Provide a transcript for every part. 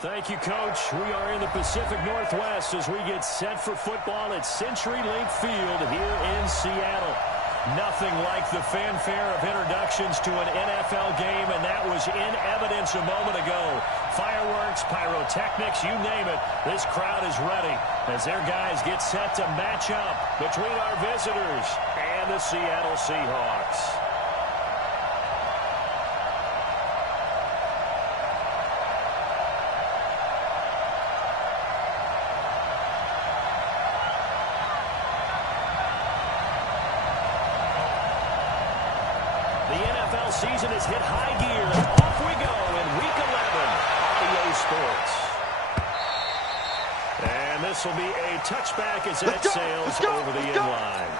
Thank you, Coach. We are in the Pacific Northwest as we get set for football at CenturyLink Field here in Seattle. Nothing like the fanfare of introductions to an NFL game, and that was in evidence a moment ago. Fireworks, pyrotechnics, you name it. This crowd is ready as their guys get set to match up between our visitors and the Seattle Seahawks. The NFL season has hit high gear. Off we go in Week 11 on EA Sports. And this will be a touchback as that sails over the end line.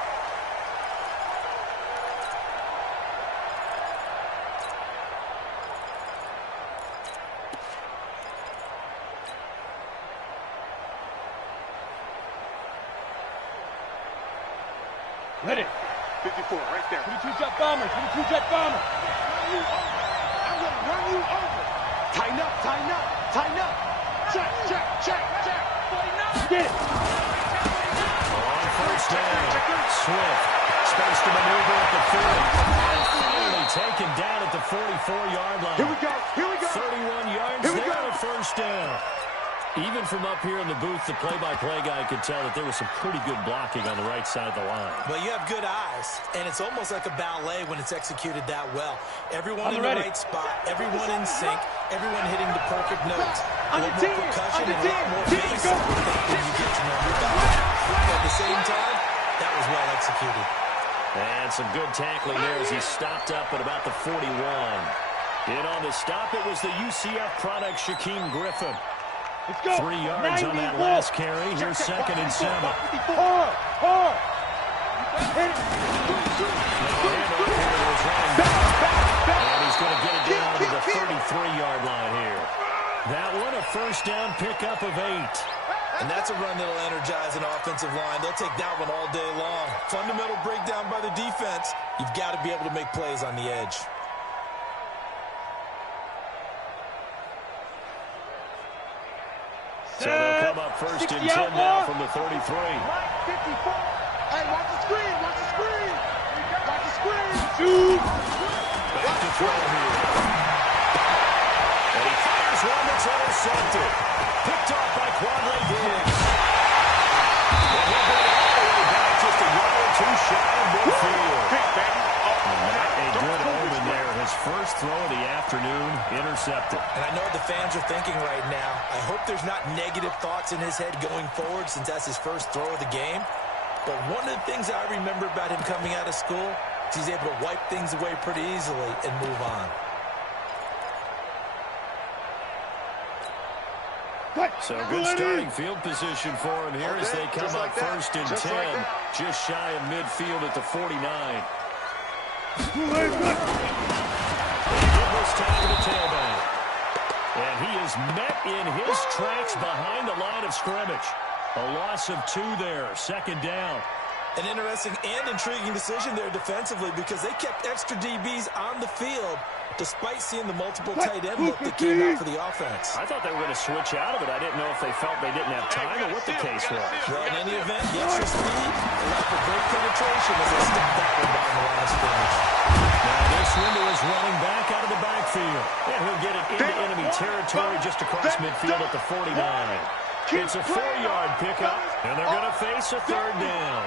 Ready. 54 right there. 22 jet bomber. 22 jet bomber. I'm going to run you over. Tighten up, tighten up, tighten up. Check, check, check, check. Get it. On first down, Swift. Space to maneuver at the 40. And finally taken down at the 44-yard line. Here we go, here we go. 31 yards there on a first down. Even from up here in the booth, the play-by-play guy could tell that there was some pretty good blocking on the right side of the line. Well, you have good eyes, and it's almost like a ballet when it's executed that well. Everyone in the right spot, everyone in sync, everyone hitting the perfect notes. A little more percussion and a lot more bass than you get to know about. But at the same time, that was well executed. And some good tackling there as he stopped up at about the 41. In on the stop, it was the UCF product, Shaquem Griffin. 3 yards on that last carry. Here's 2nd and 7. And he's going to get it down to the 33-yard line here. That one, a first down pickup of 8. And that's a run that'll energize an offensive line. They'll take that one all day long. Fundamental breakdown by the defense. You've got to be able to make plays on the edge. So they'll come up 1st and 10 now from the 33. 54. Hey, watch the screen, watch the screen. Watch the screen. Shoot. Back to throw here. And he fires one that's intercepted. Picked off by Quandre Diggs. And he'll bring it all the way back just a yard or two shy of midfield. Not a good omen there. His first throw of the afternoon intercepted. And I know what the fans are thinking right now. I hope there's not negative thoughts in his head going forward since that's his first throw of the game. But one of the things I remember about him coming out of school is he's able to wipe things away pretty easily and move on. So good starting field position for him here as they come up 1st and 10. Just shy of midfield at the 49. Give this time to the tailback. And he is met in his tracks behind the line of scrimmage. A loss of 2 there, 2nd down. An interesting and intriguing decision there defensively because they kept extra DBs on the field despite seeing the multiple tight end look that came out for the offense. I thought they were going to switch out of it. I didn't know if they felt they didn't have time or what the case was. Well, in any event, the extra speed allowed for great penetration as they stepped that one down the line of scrimmage. Now this window is running back out of the backfield. And he'll get it into enemy territory just across midfield at the 49. It's a 4-yard pickup, and they're going to face a 3rd down.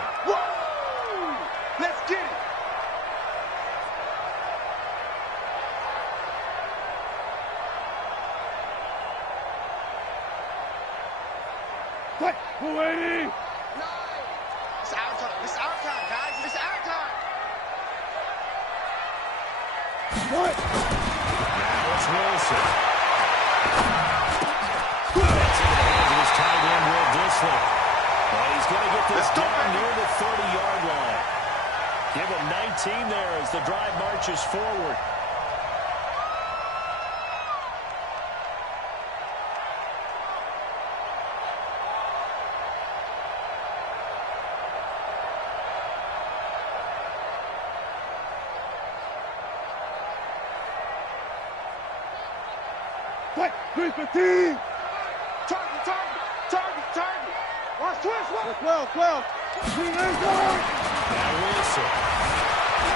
Let's get it. What? 280. It's our time. It's our time, guys. It's our time. What? Now it's Wilson. That's in the hands of his tight end, Will Dissler. And he's going to get this down near the 30-yard line. Give him 19 there as the drive marches forward. What? 315. 12. Now Wilson.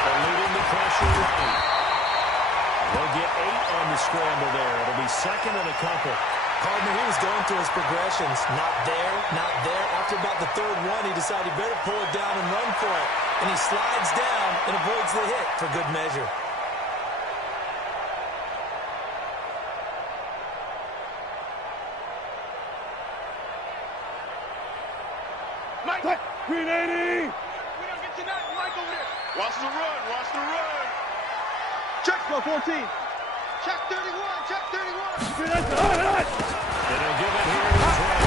Eluding the pressure right. They'll get 8 on the scramble there. It'll be second and a couple. Partner, he was going through his progressions. Not there, not there. After about the third one, he decided he better pull it down and run for it. And he slides down and avoids the hit for good measure. Mike! 380! We don't get to that. Mike over there. Watch the run. Check 14. Check 31. Check 31. They don't give it here to Trey.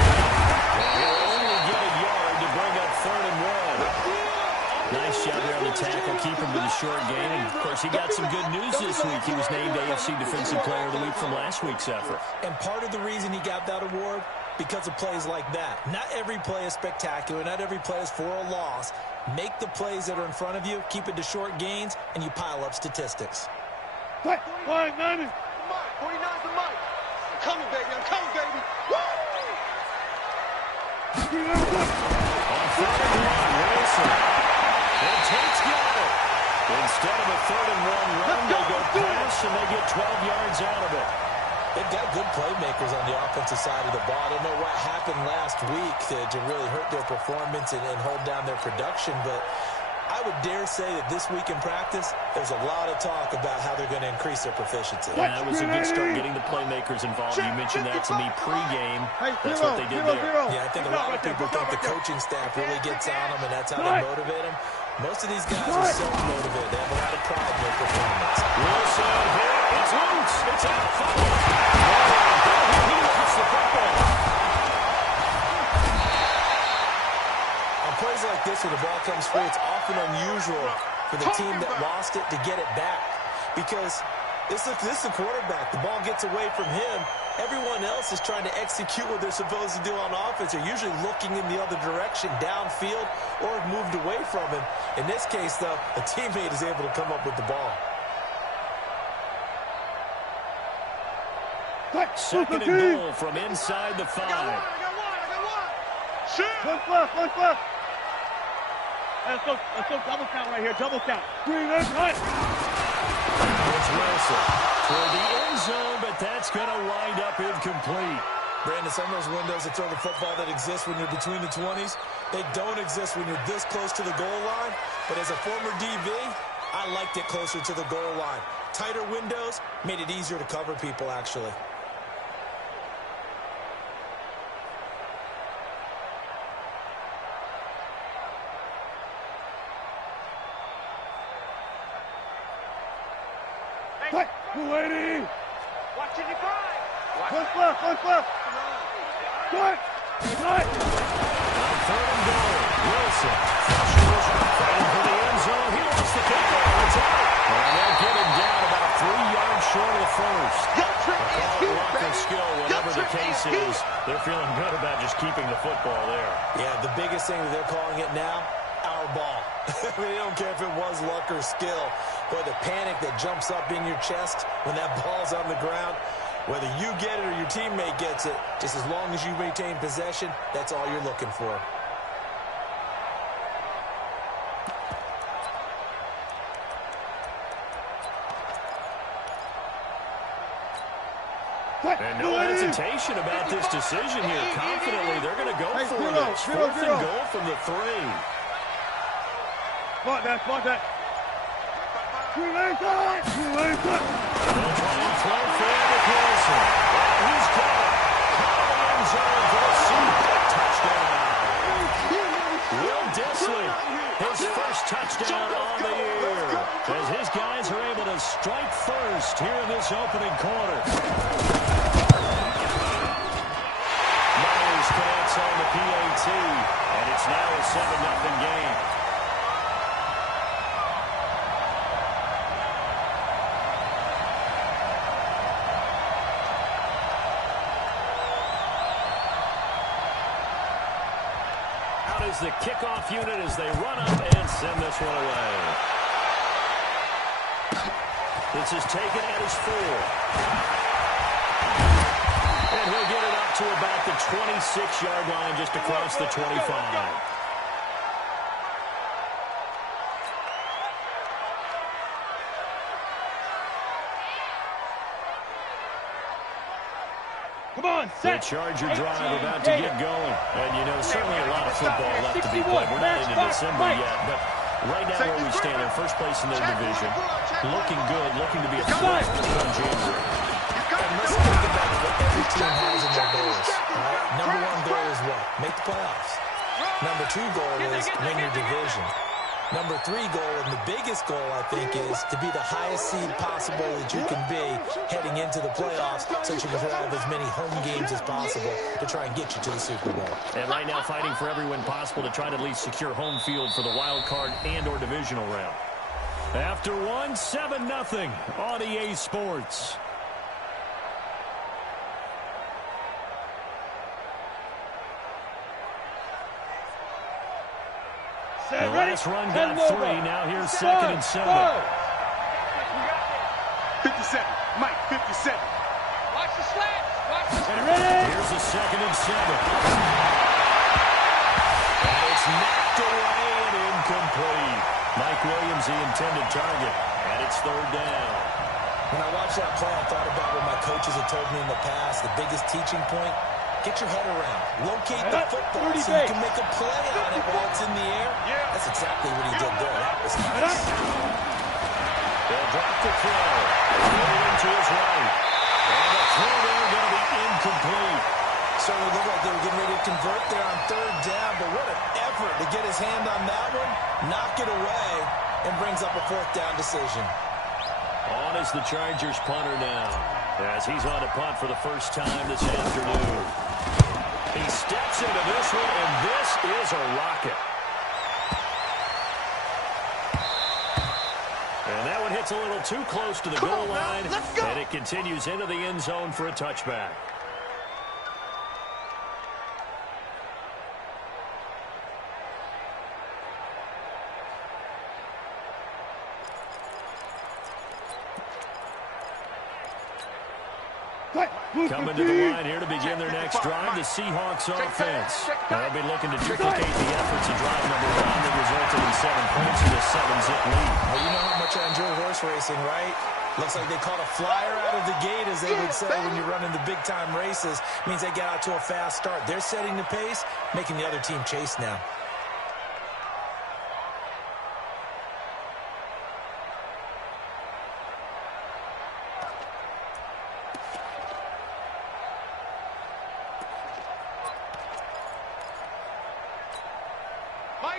He'll only get a yard to bring up 3rd and 1. Nice job there on the tackle, keep him to the short game. And, of course, he got some good news this week. He was named AFC Defensive Player of the Week from last week's effort. And part of the reason he got that award, because of plays like that. Not every play is spectacular. Not every play is for a loss. Make the plays that are in front of you, keep it to short gains, and you pile up statistics. 49 to Mike. I'm coming, baby. Woo! On 3rd and 1, Wilson. And Tate's got it. Instead of a 3rd and 1 run, they go pass, and they get 12 yards out of it. They've got good playmakers on the offensive side of the ball. I don't know what happened last week to really hurt their performance and hold down their production, but I would dare say that this week in practice, there's a lot of talk about how they're going to increase their proficiency. And that was a good start getting the playmakers involved. You mentioned that to me pregame. That's what they did there. Yeah, I think a lot of people think the coaching staff really gets on them, and that's how they motivate them. Most of these guys are self-motivated. They have a lot of pride in their performance. Wilson, it's loose. It's out. He lost the football. On plays like this, when the ball comes free, it's often unusual for the team that lost it to get it back. Because this is the quarterback. The ball gets away from him. Everyone else is trying to execute what they're supposed to do on offense. They're usually looking in the other direction, downfield, or have moved away from him. In this case, though, a teammate is able to come up with the ball. Second and goal from inside the 5. I got one. Shoot! One left. Let's go double count right here. Double count. 3 and 1. It's Wilson for the end zone, but that's going to wind up incomplete. Brandon, some of those windows that throw the football that exist when you're between the 20s, they don't exist when you're this close to the goal line. But as a former DV, I liked it closer to the goal line. Tighter windows made it easier to cover people, actually. Hey, 280. Watching you cry. One left. Good. On 3rd and goal, Wilson. Fighting for the end zone. He lost the kicker. It's out. And they'll get him down about 3 yards short of the first. Luck or skill, whatever the case is, they're feeling good about just keeping the football there. Yeah, the biggest thing that they're calling it now, our ball. I mean, they don't care if it was luck or skill. Boy, the panic that jumps up in your chest when that ball's on the ground, whether you get it or your teammate gets it, just as long as you maintain possession, that's all you're looking for. And no hesitation about this decision here. Confidently, they're going to go for it. 4th and goal from the 3. Spot that. 2 lanes. They'll try and throw forward with Wilson. He's got it. Caught in the end zone for a super touchdown. Will Disley, his first touchdown on the year, as his guys are able to strike first here in this opening quarter. Myers connects on the PAT, and it's now a 7-0 game. Is the kickoff unit as they run up and send this one away. This is taken at his 4. And he'll get it up to to about the 26-yard line, just across the 25. Come on, set. The Charger drive about to get going. And, you know, certainly a lot of football left to be played. We're not into December yet, but right now where we stand in first place in their division, looking good, looking to be a threat in January. And let's think about what every team has in their goals. Right? Number one goal is what? Make the playoffs. Number two goal is win your division. Number three goal, and the biggest goal, I think, is to be the highest seed possible that you can be heading into the playoffs so that you can have as many home games as possible to try and get you to the Super Bowl. And right now fighting for every win possible to try to at least secure home field for the wild card and or divisional round. After one, 7-0 on EA Sports. The last run got 3. Now here's 2nd and 7. 57. Mike, 57. Watch the slats. Watch the slats. Here's the 2nd and 7. And it's knocked away and incomplete. Mike Williams, the intended target. And it's 3rd down. When I watched that play, I thought about what my coaches had told me in the past. The biggest teaching point, get your head around. Locate the football so you can make a play on it while it's in the air. That's exactly what he did there. That was nice. They'll drop the throw. Rolling to his right. And the throw there going to be incomplete. So it looked like they were getting ready to convert there on 3rd down, but what an effort to get his hand on that one, knock it away, and brings up a 4th down decision. On is the Chargers punter now, as he's on a punt for the first time this afternoon. He steps into this one, and this is a rocket. And that one hits a little too close to the goal line, and it continues into the end zone for a touchback. Coming to the line here to begin their next drive, the Seahawks offense. They'll be looking to duplicate the efforts of drive number 1 that resulted in 7 points in a 7-zip lead. Well, you know how much I enjoy horse racing, right? Looks like they caught a flyer out of the gate, as they would say when you're running the big-time races. Means they get out to a fast start. They're setting the pace, making the other team chase now.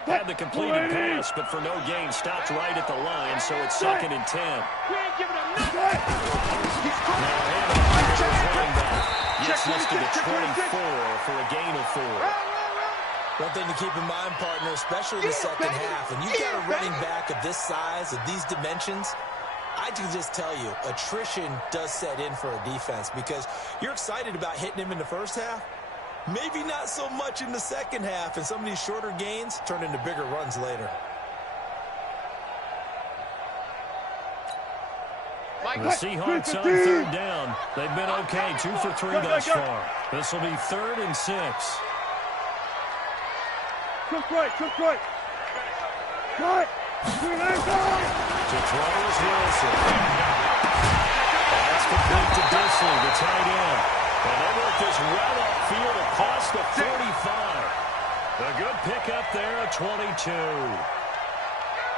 Had the completed pass, but for no gain, stopped right at the line, so it's 2nd and 10. Now, running back gets listed at 24 for a gain of 4. One thing to keep in mind, partner, especially the second half, and you've got a running back of this size, of these dimensions, I can just tell you, attrition does set in for a defense because you're excited about hitting him in the first half. Maybe not so much in the second half, and some of these shorter gains turn into bigger runs later. The Seahawks on 3rd down. They've been okay, 2 for 3 thus far. This will be 3rd and 6. Cook right. Cut. To throw is Wilson. That's complete to Disley, the tight end. And they work this well upfield across the 45. A good pickup there at 22.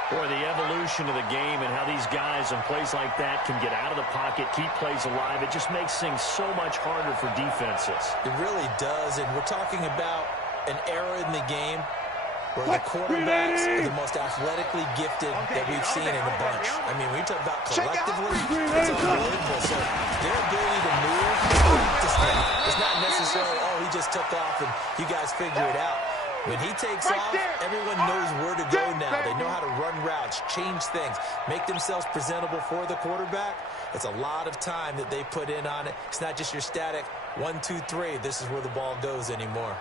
Boy, the evolution of the game and how these guys and plays like that can get out of the pocket, keep plays alive, it just makes things so much harder for defenses. It really does, and we're talking about an era in the game where the quarterbacks are the most athletically gifted that we've seen in a bunch. I mean, when you talk about collectively, it's unbelievable. So their ability to move is practice now. It's not necessarily, oh, he just took off and you guys figure it out. When he takes off, everyone knows where to go now. They know how to run routes, change things, make themselves presentable for the quarterback. It's a lot of time that they put in on it. It's not just your static 1, 2, 3. This is where the ball goes anymore.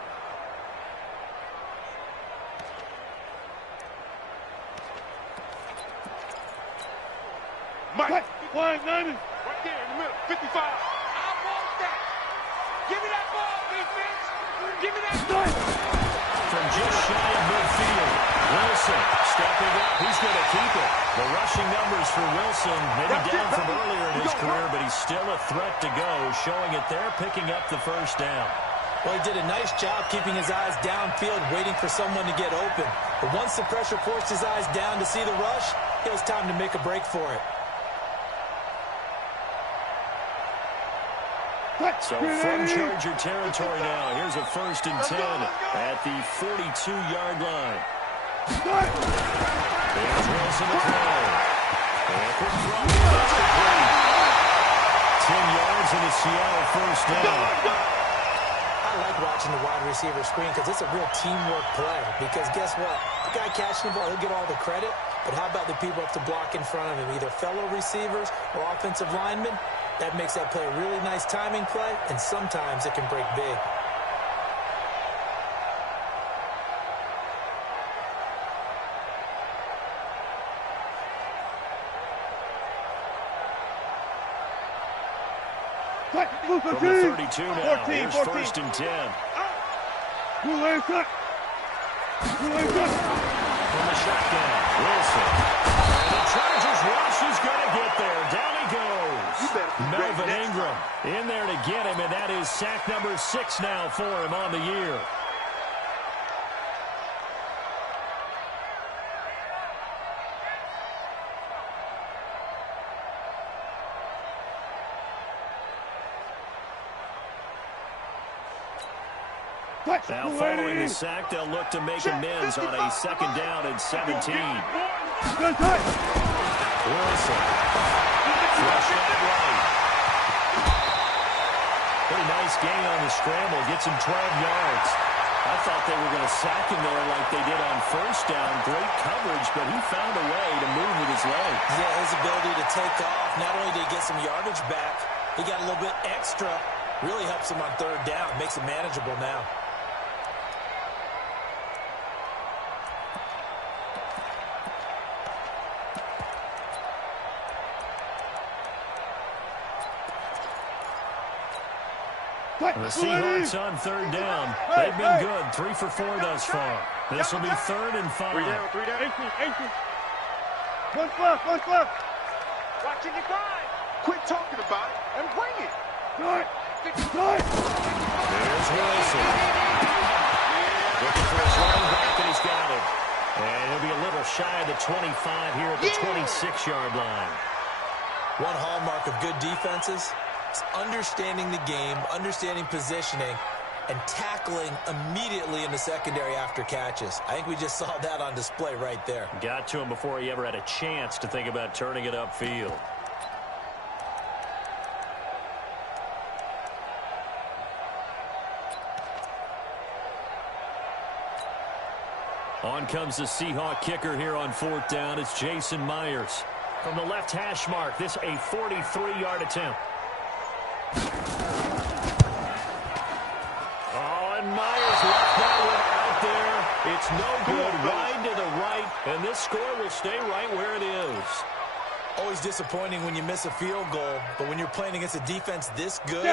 Mike, flying 90. Right there in the middle, 55. I want that. Give me that ball, defense. Give me that ball. From just shy of midfield, Wilson stepping up. He's going to keep it. The rushing numbers for Wilson, maybe down from earlier in his career, but he's still a threat to go, showing it there, picking up the first down. Well, he did a nice job keeping his eyes downfield, waiting for someone to get open. But once the pressure forced his eyes down to see the rush, it was time to make a break for it. So from Charger territory now, here's a 1st and 10 at the 42-yard line. There's Wilson to throw. And quick throw. 10 yards in the Seattle first down. I like watching the wide receiver screen because it's a real teamwork play. Because guess what? The guy catching the ball, he'll get all the credit. But how about the people up to block in front of him, either fellow receivers or offensive linemen? That makes that play a really nice timing play, and sometimes it can break big. From the 32 now, here's 1st and 10. From the shotgun, Wilson. And the Chargers rush is going to get there. Down he goes. Melvin Ingram in there to get him, and that is sack number 6 now for him on the year. Now following the sack, they'll look to make amends on a 2nd down and 17. Wilson. Flush out right. Pretty nice gain on the scramble. Gets him 12 yards. I thought they were going to sack him there like they did on 1st down. Great coverage, but he found a way to move with his legs. Yeah, his ability to take off. Not only did he get some yardage back, he got a little bit extra. Really helps him on 3rd down. Makes it manageable now. The Seahawks on 3rd down. They've been good. 3 for 4 thus far. This will be 3rd and 5. 3 down. 1 left. Watching your guy. Quit talking about it and bring it. There's Wilson. Looking for his running back, and he's got it. And he'll be a little shy of the 25 here at the 26-yard line. One hallmark of good defenses is understanding the game, understanding positioning, and tackling immediately in the secondary after catches. I think we just saw that on display right there. Got to him before he ever had a chance to think about turning it upfield. On comes the Seahawk kicker here on 4th down. It's Jason Myers. From the left hash mark, this a 43-yard attempt. Oh, and Myers left that one out there. It's no good. Wide to the right, and this score will stay right where it is. Always disappointing when you miss a field goal, but when you're playing against a defense this good,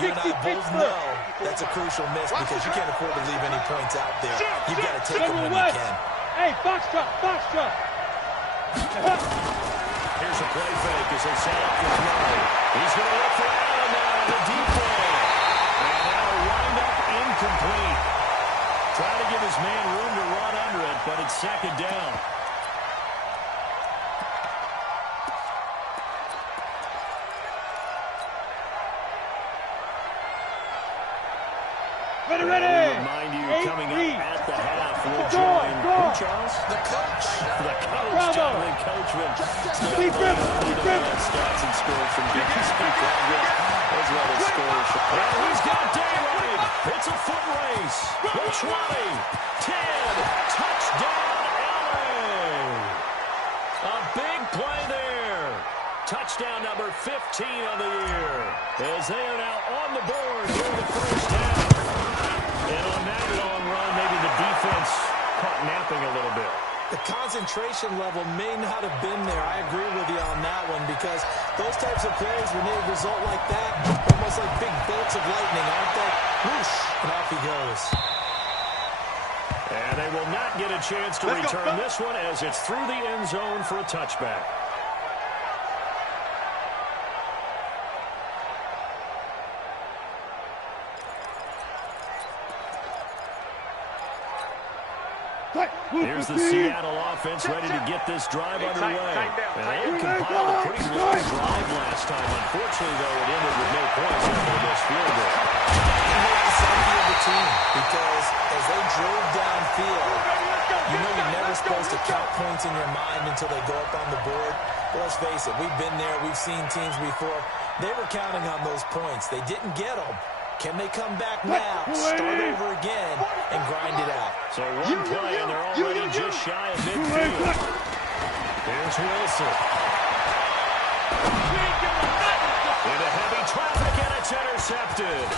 you and I both know that's a crucial miss because you can't afford to leave any points out there. You've got to take them when you can. Hey, box truck. Here's a play fake as they set up the throw. He's going to look for Allen now on the deep ball. And now a wind-up incomplete. Trying to give his man room to run under it, but it's 2nd down. Ready. Remind you, coming up at the half, we'll join who, Charles? The coach. The coach, Jonathan Coachman. Stats and scores from Dickies progress, as well as scores. And he's got daylight. It's a foot race. The 20, 10, touchdown, LA. A big play there. Touchdown number 15 on the year. As they are now on the board here in the first half. And on that long run, maybe the defense caught napping a little bit. The concentration level may not have been there. I agree with you on that one because Those types of plays, when they result like that, almost like big bolts of lightning, aren't they? Whoosh, and off he goes. And they will not get a chance to return this one as it's through the end zone for a touchback. Here's the Seattle offense ready to get this drive underway. And they had compiled a pretty long drive last time. Unfortunately, though, it ended with no points after this field goal. The safety of the team, because as they drove downfield, you know you're never supposed to count points in your mind until they go up on the board. But let's face it, we've been there, we've seen teams before. They were counting on those points. They didn't get them. Can they come back now, start over again, and grind it out? So one play, and they're already just shy of midfield. Here's Wilson. Into heavy traffic, and it's intercepted.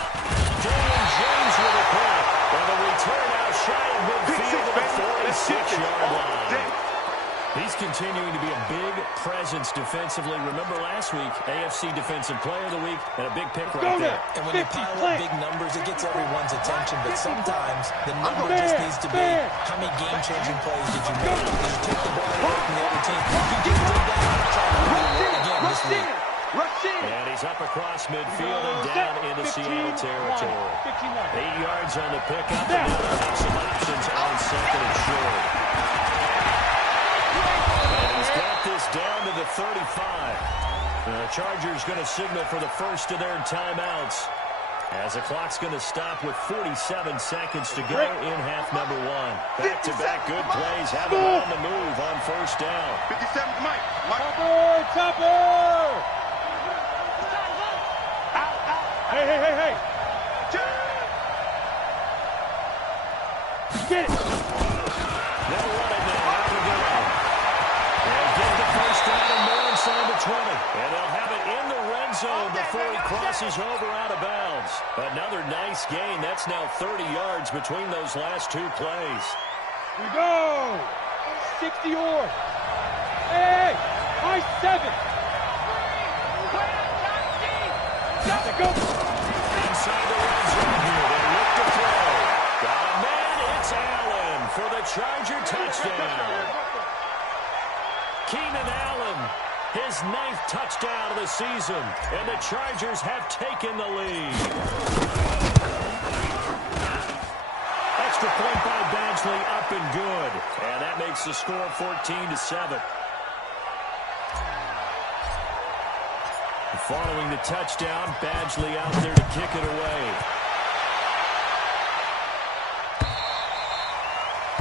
Damian James with a play. And the return out shy of midfield to the 46-yard line. He's continuing to be a big presence defensively. Remember last week, AFC Defensive Player of the Week, and a big pick right there. And when you pile up big numbers, it gets everyone's attention. But sometimes the number just needs to be, how many game-changing plays did you make? Did you take the ball away from the other team? You did that. Try to win it again this week. And he's up across midfield and down into Seattle territory. 8 yards on the pickup, and now they'll have some options on second and short. Got this down to the 35. The Chargers going to signal for the first of their timeouts as the clock's going to stop with 47 seconds to go in half number one. Back-to-back good plays have them on the move on first down. 57, Mike. Topper! Hey. Get it. They'll run it now. Out to go. They'll get the first down and more inside the 20. And they'll have it in the red zone before he crosses over out of bounds. Another nice gain. That's now 30 yards between those last two plays. We go. 60 yards. Hey, high 7. Got to go. Inside the red zone here. They look to throw. Got a man. It's Allen for the Charger touchdown. Keenan Allen, his 9th touchdown of the season, and the Chargers have taken the lead. Extra point by Badgley, up and good, and that makes the score 14-7. Following the touchdown, Badgley out there to kick it away.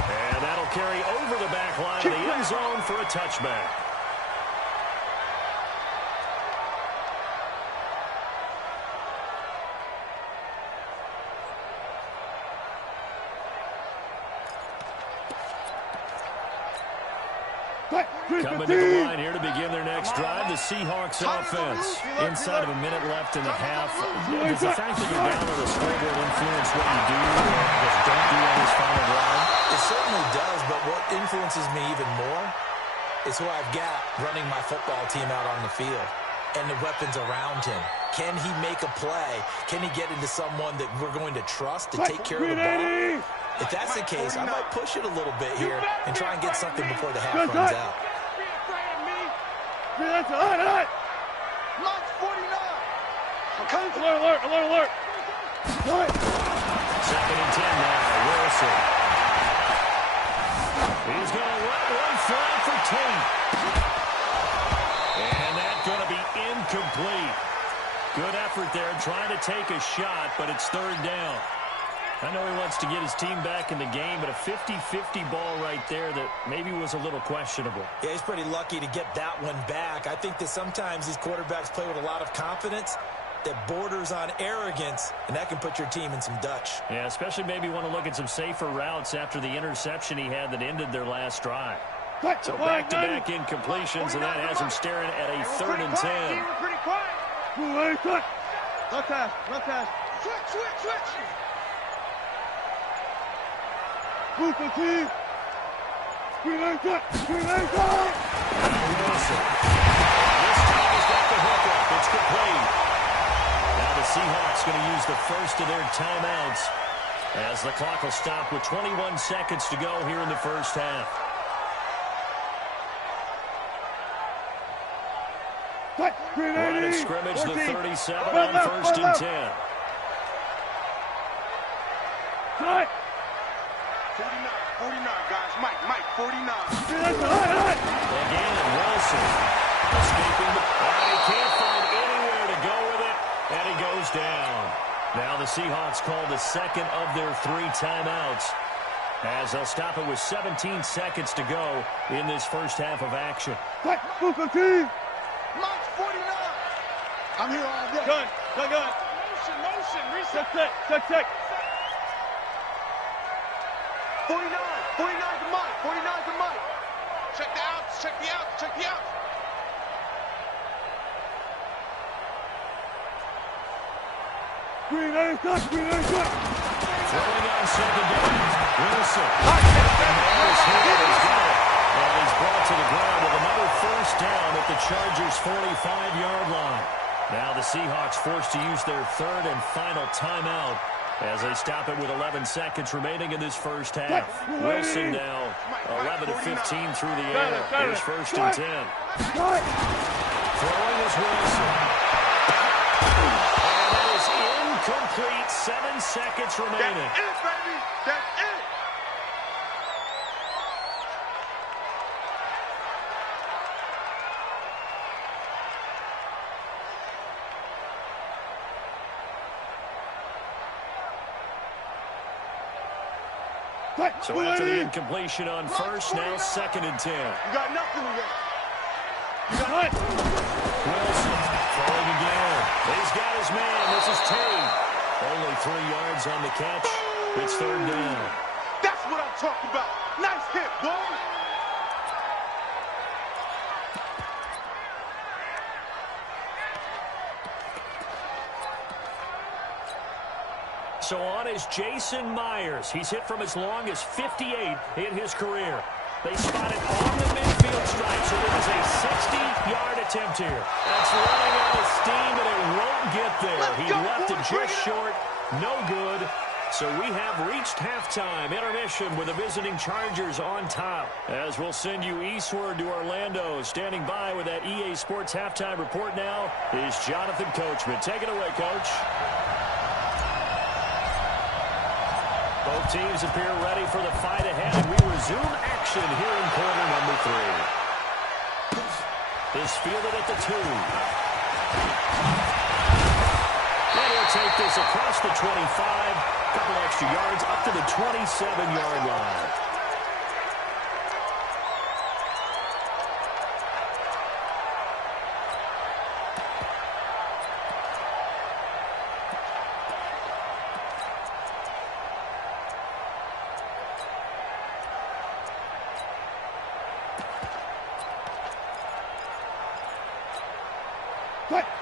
And that'll carry over the back line of the end zone for a touchback. Coming to the line here to begin their next drive, the Seahawks offense. Inside of a minute left in the half. Does the fact that you're down on the scoreboard influence what you do or just don't do on this final drive? It certainly does, but what influences me even more is who I've got running my football team out on the field and the weapons around him. Can he make a play? Can he get into someone that we're going to trust to take care of the ball? If that's the case, I might push it a little bit here and try and get something before the half runs out. Alert! Mark 49. Alert! Second and 10 now, Wilson. He's going to let one fly for Tate. And that's going to be incomplete. Good effort there, trying to take a shot, but it's third down. I know he wants to get his team back in the game, but a 50-50 ball right there that maybe was a little questionable. Yeah, he's pretty lucky to get that one back. I think that sometimes these quarterbacks play with a lot of confidence that borders on arrogance, and that can put your team in some Dutch. Yeah, especially maybe want to look at some safer routes after the interception he had that ended their last drive. So back-to-back incompletions, and that has him staring at a 3rd and 10. Pretty quiet. Left pass. Switch. Move the team. Screen Wilson. This time is got the hook up. It's complete. Now the Seahawks going to use the first of their timeouts as the clock will stop with 21 seconds to go here in the first half. Line of scrimmage, the 37 on first and 10. 49, guys. Mike, 49. Again, Wilson escaping the... he can't find anywhere to go with it, and he goes down. Now the Seahawks call the second of their 3 timeouts as they'll stop it with 17 seconds to go in this first half of action. Mike's 49. I'm here all day. Gun. Motion, reset. Check. 49 to Mike. Check the outs. Green A cut. Throwing on second down. Wilson. And he's brought to the ground with another first down at the Chargers' 45-yard line. Now the Seahawks forced to use their third and final timeout as they stop it with 11 seconds remaining in this first half. Wilson now 11 of 15 through the air. Here's first and 10. Throwing is Wilson. And that is incomplete. 7 seconds remaining. That's it, baby. That's it. So after the incompletion on first, now second and 10. You got nothing to get. Wilson throwing again. He's got his man. This is Tate. Only 3 yards on the catch. It's third down. That's what I'm talking about. Nice hit, boy. So on is Jason Myers. He's hit from as long as 58 in his career. They spot it on the midfield stripe, so it is a 60-yard attempt here. That's running out of steam, and it won't get there. He left it just short. No good. So we have reached halftime. Intermission with the visiting Chargers on top. As we'll send you eastward to Orlando. Standing by with that EA Sports halftime report now is Jonathan Coachman. Take it away, Coach. Both teams appear ready for the fight ahead, and we resume action here in quarter number 3. Is fielded at the 2. And he'll take this across the 25. Couple extra yards up to the 27-yard line.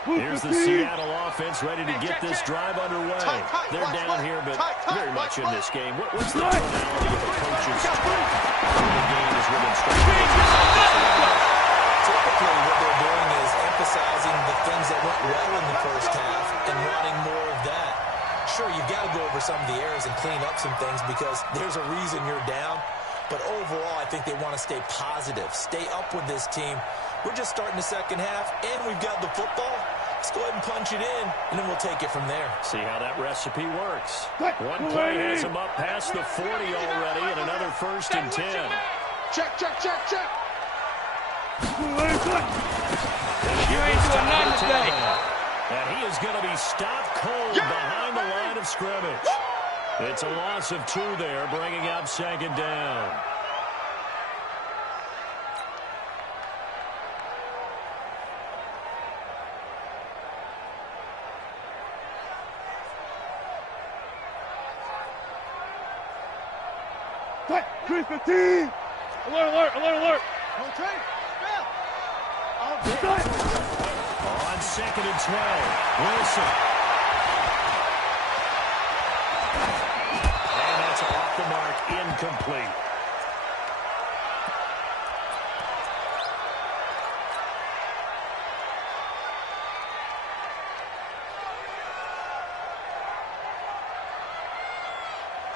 Here's the Seattle offense ready to get this drive underway. They're down here, but very much in this game. What's the tonality of the coaches? The game is with instructions. Typically, what they're doing is emphasizing the things that went well in the first half and wanting more of that. Sure, you've got to go over some of the errors and clean up some things because there's a reason you're down. But overall, I think they want to stay positive, stay up with this team. We're just starting the second half, and we've got the football. Let's go ahead and punch it in, and then we'll take it from there. See how that recipe works. One play has him up past the 40 already, and another first and 10. Check. You ain't doing nothing today. And he is going to be stopped cold behind the line of scrimmage. It's a loss of 2 there, bringing up second down. Cut! 315! Alert! Don't trade. On second and 12, Wilson. And that's off the mark, incomplete.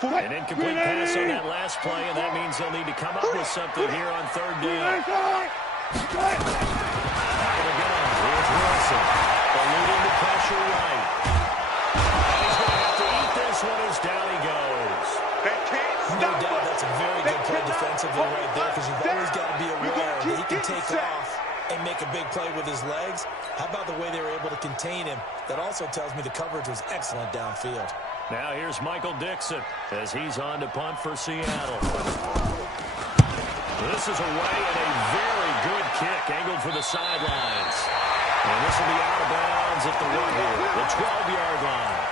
An incomplete pass on that last play, and that means they'll need to come up with something here on third down. Here's Wilson, eluding the pressure right. He's going to have to eat this one as down he goes. No doubt that's a very good play defensively right there, because you've always got to be aware that he can take off and make a big play with his legs. How about the way they were able to contain him? That also tells me the coverage was excellent downfield. Now here's Michael Dixon as he's on to punt for Seattle. This is away and a very good kick angled for the sidelines. And this will be out of bounds at the 1 here, the 12-yard line.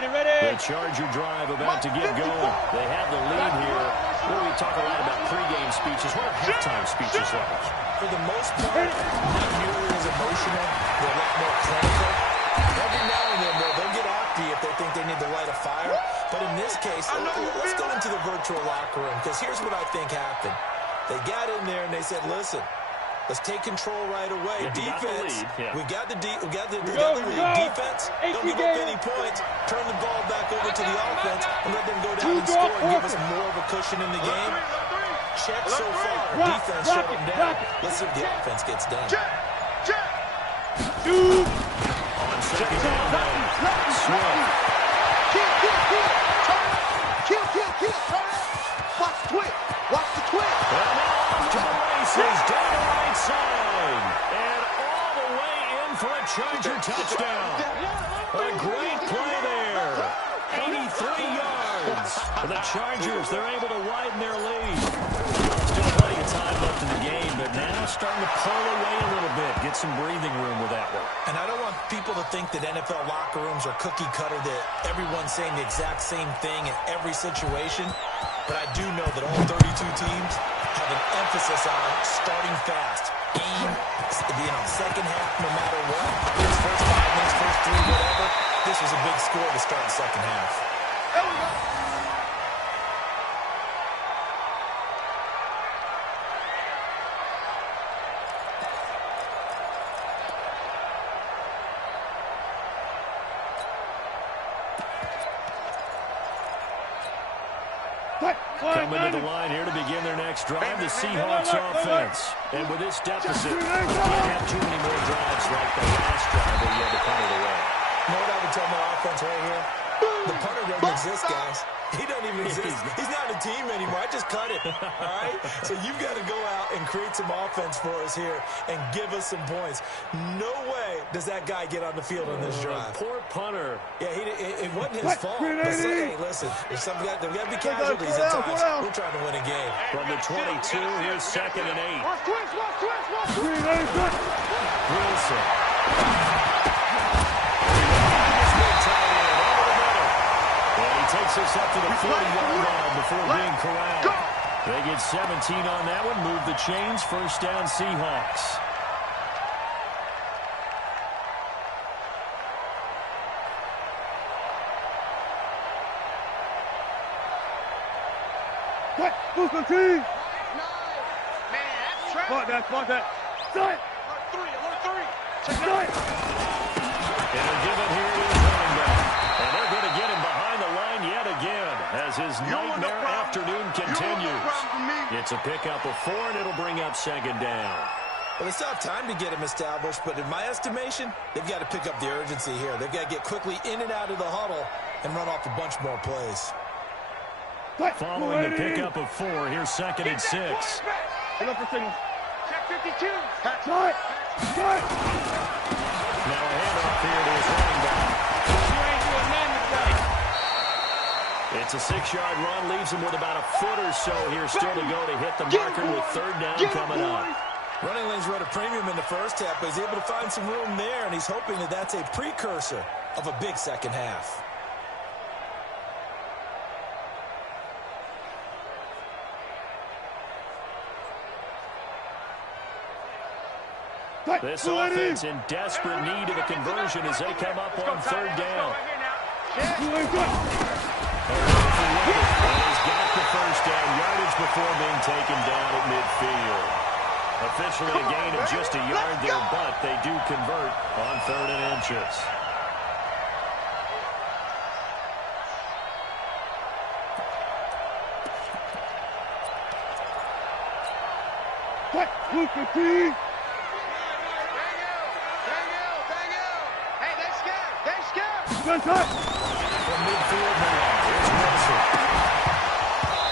The Charger drive about to get going. They have the lead here. Well, we talk a lot about pregame speeches. What are halftime speeches like? For the most part, not nearly as emotional. They're a lot more clinical. Every now and then, they'll get after you if they think they need to light a fire. But in this case, let's go into the virtual locker room, because here's what I think happened. They got in there and they said, listen, let's take control right away. Defense, we got the lead. Defense, don't give up any points. Turn the ball back over to the offense and let them go down and score and give us more of a cushion in the game. Check so far. Defense shut them down. Let's see if the offense gets done. On second down, Swift. Kill. Watch the twist. Watch the twist. And now off to the races down the right side. And all the way in for a Charger touchdown. A great play there. 83 yards. For the Chargers, they're able to widen their lead. Still plenty of time left in the game, but now starting to pull away a little bit. Get some breathing room with that one. And I don't want people to think that NFL locker rooms are cookie cutter, that everyone's saying the exact same thing in every situation. But I do know that all 32 teams have an emphasis on starting fast. Aim, second half no matter what. It's first 5 minutes, first 3, whatever. This was a big score to start the second half. Coming to the line here to begin their next drive, the Seahawks offense. And with this deficit, you can't have too many more drives like the last drive where you had to punt it away. You know what I would tell my offense right here? The punter doesn't exist, guys. He doesn't even exist. He's not a team anymore. I just cut it. All right? So you've got to go out and create some offense for us here and give us some points. No way does that guy get on the field on this drive. Poor punter. Yeah, it wasn't his fault. But hey, listen, there's got to be casualties at times. We're trying to win a game. From the 22, here's 2nd and 8. Watch twist. Wilson. Takes us up to the 40-yard line before being corralled. They get 17 on that one. Move the chains. First down, Seahawks. Spot that. Alert 3. Check it out. And they'll give it here to his running back. And they're going to get him behind the line yet again as his nightmare afternoon continues. It's a pickup of 4, and it'll bring up 2nd down. Well, they still have time to get him established, but in my estimation, they've got to pick up the urgency here. They've got to get quickly in and out of the huddle and run off a bunch more plays. Following the pickup of 4, here's 2nd and 6. Look for signal. Check 52. Start. Now a handoff here to his running back. It's a 6-yard run, leaves him with about a foot or so here still to go to hit the marker with 3rd down coming up. Running lanes run a premium in the first half, but he's able to find some room there, and he's hoping that that's a precursor of a big second half. This offense in desperate need of a conversion as they come up on 3rd down. He's got the first down yardage before being taken down at midfield. Officially a gain of just a yard there, but they do convert on 3rd and inches. What? Luke, hey, they scared. Good touch. From midfield now, here's Wilson.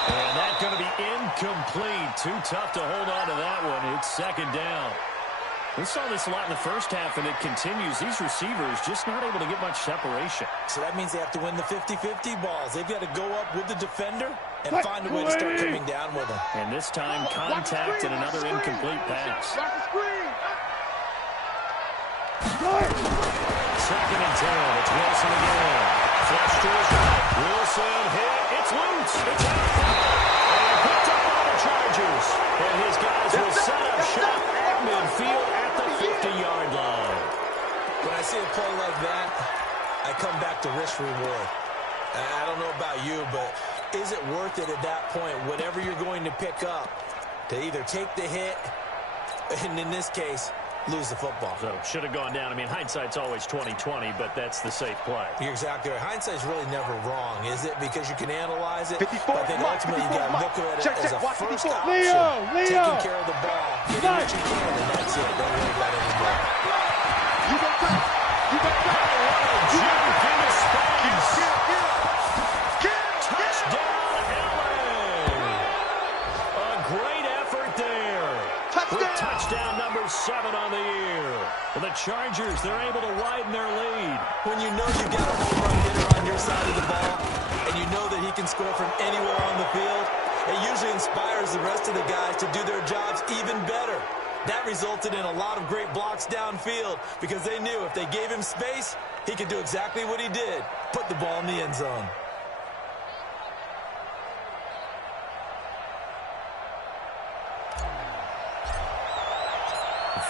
And that's going to be incomplete. Too tough to hold on to that one. It's 2nd down. We saw this a lot in the first half, and it continues. These receivers just not able to get much separation. So that means they have to win the 50-50 balls. They've got to go up with the defender and find a way to start coming down with them. And this time, contact and another incomplete pass. 2nd and 10. It's Wilson again. Flush to his right. Wilson hit. It's loose. It's out. And picked up by the Chargers. And his guys will set up shop at midfield at the 50-yard line. When I see a play like that, I come back to risk reward. I don't know about you, but is it worth it at that point, whatever you're going to pick up, to either take the hit, and in this case, lose the football? So should have gone down. I mean, hindsight's always 20/20, but that's the safe play. You're exactly right. Hindsight's really never wrong, is it? Because you can analyze it, 54, but then ultimately you got to look at it as a first option. Leo. Taking care of the ball, getting what you can, and that's it. Don't worry about it anymore. You go back. Jump into space. Touchdown, LA. A great effort there. With touchdown number 7 on the year. For the Chargers, they're able to widen their lead. When you know you've got a home run hitter on your side of the ball, and you know that he can score from anywhere on the field, it usually inspires the rest of the guys to do their jobs even better. That resulted in a lot of great blocks downfield because they knew if they gave him space, he could do exactly what he did, put the ball in the end zone.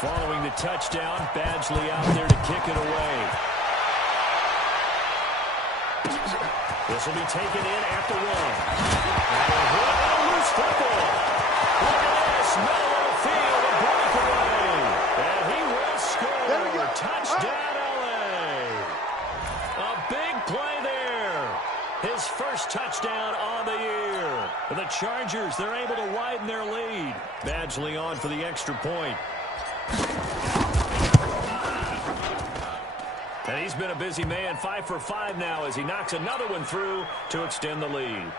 Following the touchdown, Badgley out there to kick it away. This will be taken in at the 1. And a loose football. Look at this, middle of the field, a breakaway. And he will score. Touchdown, LA. A big play there. His first touchdown on the year. For the Chargers, they're able to widen their lead. Badgley on for the extra point. And he's been a busy man, 5 for 5 now as he knocks another one through to extend the lead.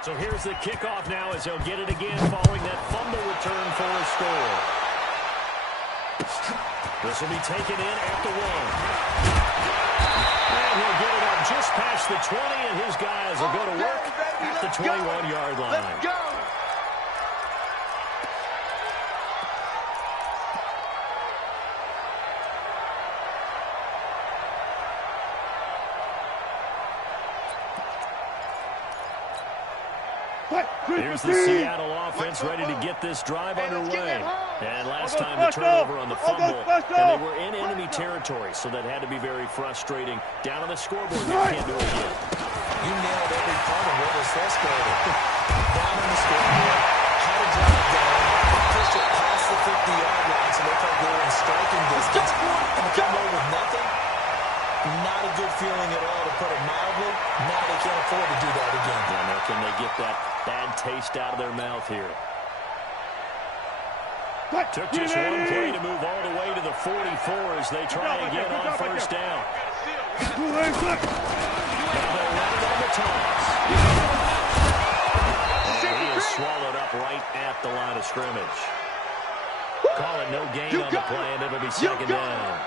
So here's the kickoff now as he'll get it again following that fumble return for a score. This will be taken in at the 1. And he'll get it up just past the 20, and his guys will go to work at the 21-yard line. Let's go. Here's the Seattle offense ready to get this drive underway. And last time the turnover on the fumble, and they were in enemy territory, so that had to be very frustrating. Down on the scoreboard, you can't do it again. You nailed every part of what was frustrating. Down on the scoreboard, had a drive going, pushed it past the 50-yard line, so they thought they were in striking distance, and to come away with nothing, not a good feeling at all, to put it mildly. Now they can't afford to do that again. And now can they get that bad taste out of their mouth here? Took just one play to move all the way to the 44 as they try again on first down. Now they'll run it on the toss. And he is swallowed up right at the line of scrimmage. Call it no gain on the play, and it'll be 2nd down.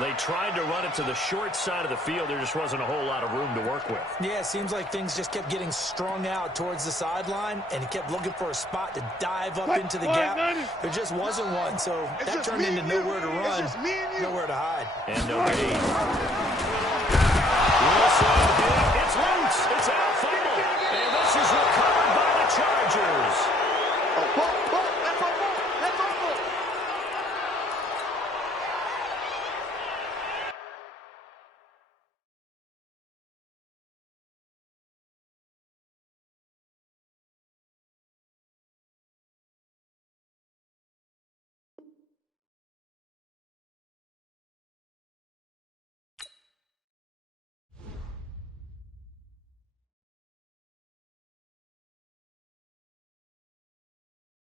They tried to run it to the short side of the field. There just wasn't a whole lot of room to work with. Yeah, it seems like things just kept getting strung out towards the sideline, and he kept looking for a spot to dive up into the gap. There just wasn't one, so that turned into nowhere to run, nowhere to hide. And no gain. Wilson, it's loose. It's out.